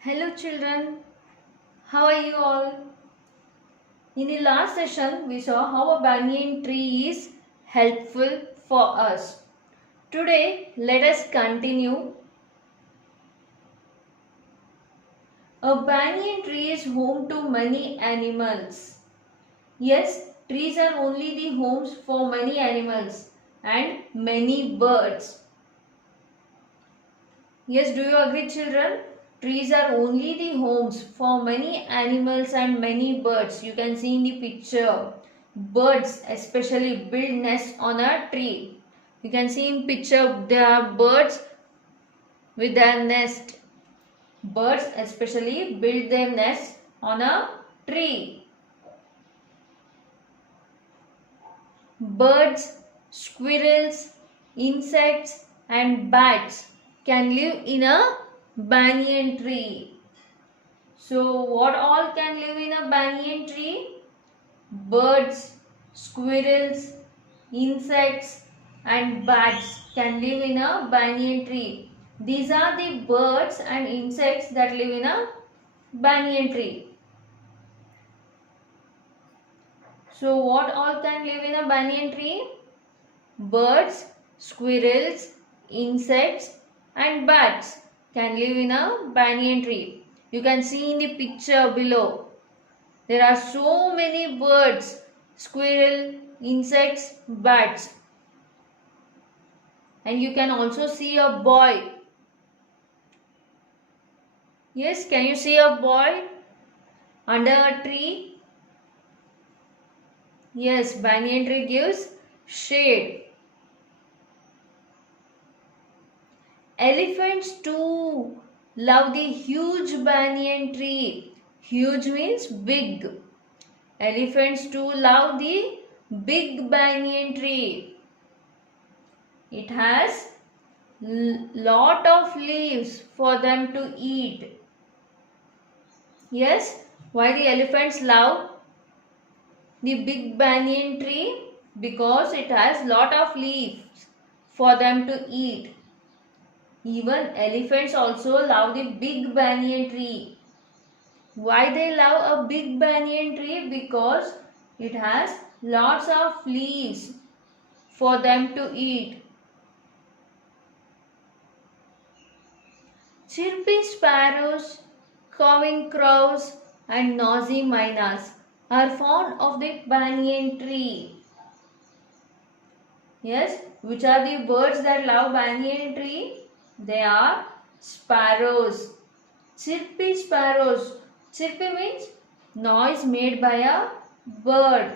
Hello children, how are you all? In the last session, we saw how a banyan tree is helpful for us. Today, let us continue. A banyan tree is home to many animals. Yes, trees are only the homes for many animals and many birds. Yes, do you agree children? Trees are only the homes for many animals and many birds. You can see in the picture. Birds especially build nests on a tree. You can see in picture there are birds with their nest. Birds especially build their nests on a tree. Birds, squirrels, insects and bats can live in a banyan tree. So what all can live in a banyan tree? Birds, squirrels, insects and bats can live in a banyan tree. These are the birds and insects that live in a banyan tree. So what all can live in a banyan tree? Birds, squirrels, insects and bats can live in a banyan tree. You can see in the picture below. There are so many birds, squirrel, insects, bats. And you can also see a boy. Yes, can you see a boy under a tree? Yes, banyan tree gives shade. Elephants too love the huge banyan tree. Huge means big. Elephants too love the big banyan tree. It has lot of leaves for them to eat. Yes, why the elephants love the big banyan tree? Because it has lot of leaves for them to eat. Even elephants also love the big banyan tree. Why they love a big banyan tree? Because it has lots of leaves for them to eat. Chirpy sparrows, cawing crows and noisy mynas are fond of the banyan tree. Yes, which are the birds that love banyan tree? They are sparrows. Chirpy sparrows. Chirpy means noise made by a bird.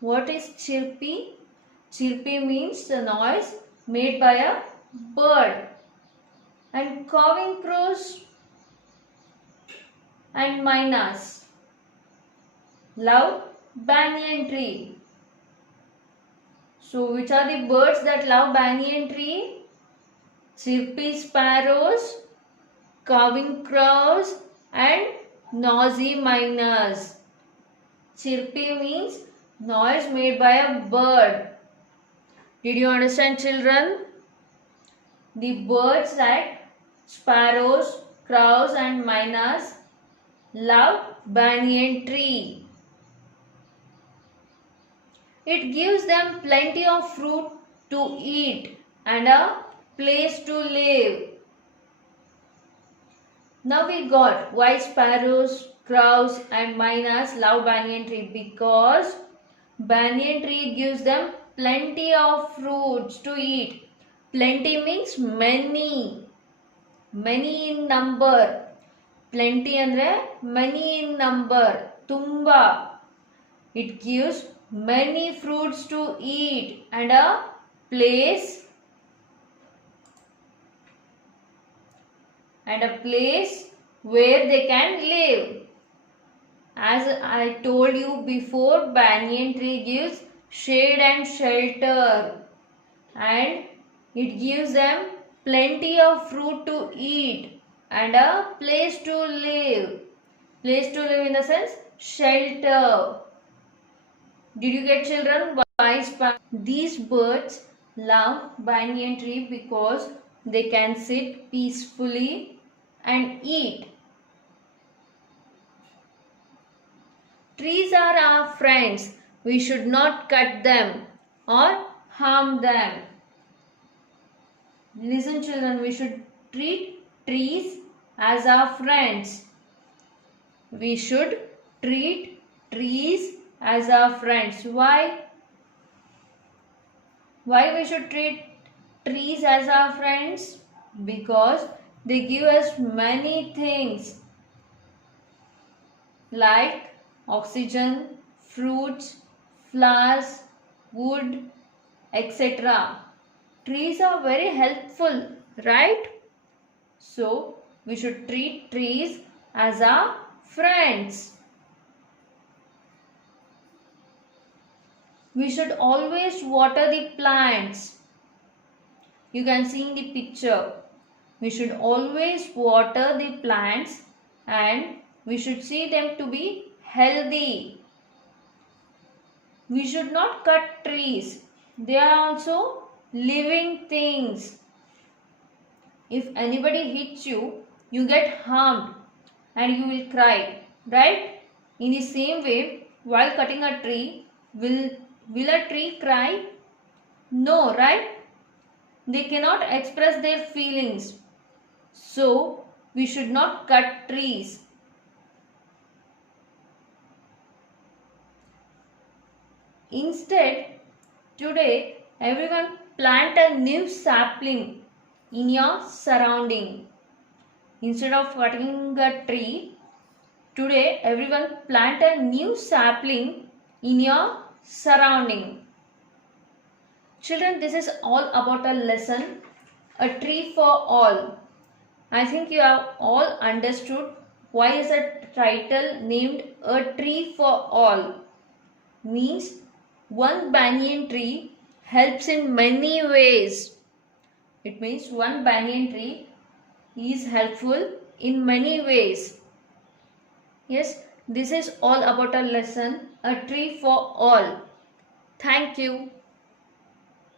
What is chirpy? Chirpy means the noise made by a bird. And cawing crows and mynas love banyan tree. So which are the birds that love banyan tree? Chirpy sparrows, cawing crows and noisy mynas. Chirpy means noise made by a bird. Did you understand children? The birds like sparrows, crows and mynas love banyan tree. It gives them plenty of fruit to eat and a place to live. Now we got why sparrows, crows and mynas love banyan tree. Because banyan tree gives them plenty of fruits to eat. Plenty means many. Many in number. Plenty andre many in number. Tumba. It gives many fruits to eat and a place where they can live. As I told you before, banyan tree gives shade and shelter and it gives them plenty of fruit to eat and a place to live. Place to live in the sense shelter. Did you get children? Why these birds love banyan tree because they can sit peacefully and eat Trees are our friends. We should not cut them or harm them. Listen children, we should treat trees as our friends. We should treat trees as our friends. Why? Why we should treat trees as our friends? Because they give us many things like oxygen, fruits, flowers, wood, etc. Trees are very helpful, right? So, we should treat trees as our friends. We should always water the plants. You can see in the picture. We should always water the plants and we should see them to be healthy. We should not cut trees. They are also living things. If anybody hits you, you get harmed and you will cry, right? In the same way, while cutting a tree, will a tree cry? No, right? They cannot express their feelings. So, we should not cut trees. Instead, today, everyone plant a new sapling in your surrounding. Instead of cutting a tree, today everyone plant a new sapling in your surrounding. Children, this is all about a lesson, a tree for all. I think you have all understood why is a title named A Tree for All. Means one banyan tree helps in many ways. It means one banyan tree is helpful in many ways. Yes, this is all about a lesson, a tree for all. Thank you.